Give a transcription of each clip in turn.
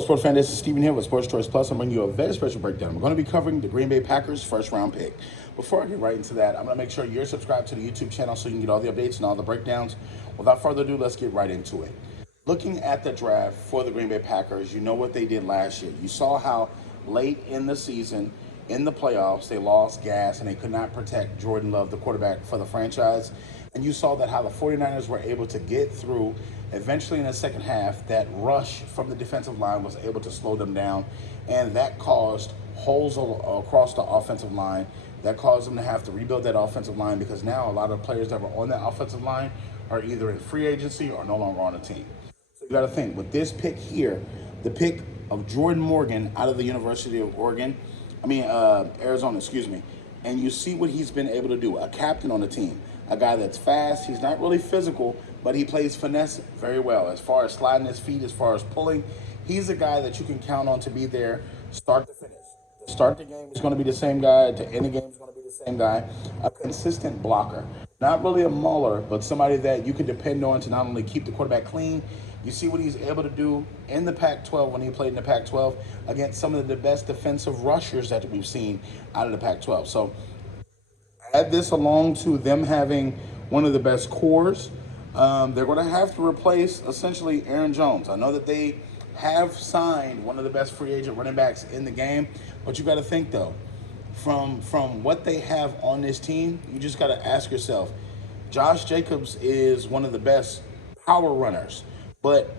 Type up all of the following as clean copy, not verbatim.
Sports fan, this is Steven here with Sports Choice Plus. I'm bringing you a very special breakdown. We're going to be covering the Green Bay Packers first round pick. Before I get right into that, I'm going to make sure you're subscribed to the YouTube channel so you can get all the updates and all the breakdowns. Without further ado, let's get right into it. Looking at the draft for the Green Bay Packers, you know what they did last year. You saw how late in the season, in the playoffs, they lost gas and they could not protect Jordan Love, the quarterback for the franchise. And you saw that how the 49ers were able to get through. Eventually in the second half, that rush from the defensive line was able to slow them down, and that caused holes across the offensive line. That caused them to have to rebuild that offensive line because now a lot of players that were on that offensive line are either in free agency or no longer on the team. So you got to think, with this pick here, the pick of Jordan Morgan out of the University of Arizona, and you see what he's been able to do, a captain on the team, a guy that's fast. He's not really physical, but he plays finesse very well. As far as sliding his feet, as far as pulling, he's a guy that you can count on to be there start to finish. To start the game is going to be the same guy. To end the game is going to be the same guy. A consistent blocker. Not really a mauler, but somebody that you can depend on to not only keep the quarterback clean. You see what he's able to do in the Pac-12 when he played in the Pac-12 against some of the best defensive rushers that we've seen out of the Pac-12. So add this along to them having one of the best cores. They're going to have to replace essentially Aaron Jones. I know that they have signed one of the best free agent running backs in the game, but you got to think though, from what they have on this team, you just got to ask yourself, Josh Jacobs is one of the best power runners, but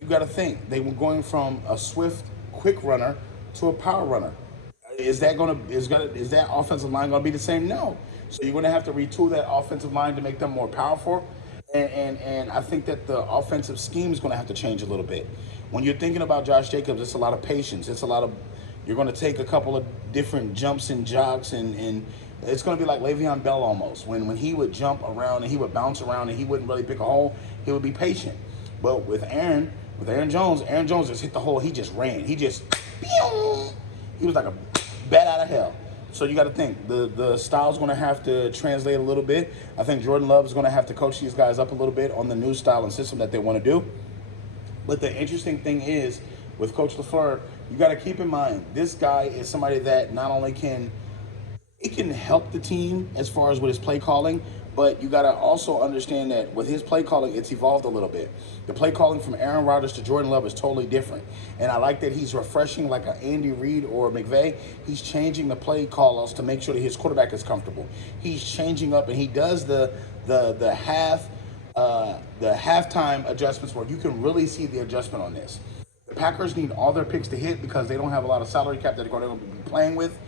you got to think they were going from a swift, quick runner to a power runner. Is that offensive line going to be the same? No. So you're going to have to retool that offensive line to make them more powerful. And I think that the offensive scheme is going to have to change a little bit. When you're thinking about Josh Jacobs, it's a lot of patience. You're going to take a couple of different jumps and jogs, and it's going to be like Le'Veon Bell almost. When he would jump around and he would bounce around and he wouldn't really pick a hole, he would be patient. But with Aaron Jones just hit the hole. He just ran. He was like a bat out of hell. So you got to think, the style's going to have to translate a little bit. I think Jordan Love is going to have to coach these guys up a little bit on the new style and system that they want to do. But the interesting thing is, with Coach LaFleur, you got to keep in mind, this guy is somebody that not only can help the team as far as with his play calling, but you got to also understand that with his play calling, it's evolved a little bit. The play calling from Aaron Rodgers to Jordan Love is totally different. And I like that he's refreshing like an Andy Reid or McVay. He's changing the play calls to make sure that his quarterback is comfortable. He's changing up, and he does the halftime adjustments where you can really see the adjustment on this. The Packers need all their picks to hit because they don't have a lot of salary cap that they're going to be playing with.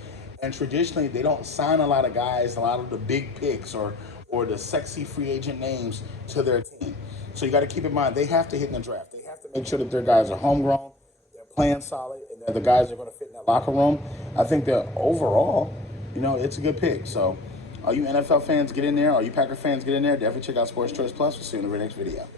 And traditionally, they don't sign a lot of guys, a lot of the big picks or the sexy free agent names to their team. So you got to keep in mind, they have to hit in the draft. They have to make sure that their guys are homegrown, they're playing solid, and they're the guys that are going to fit in that locker room. I think that overall, it's a good pick. So all you NFL fans, get in there. All you Packer fans, get in there. Definitely check out Sports Choice Plus. We'll see you in the very next video.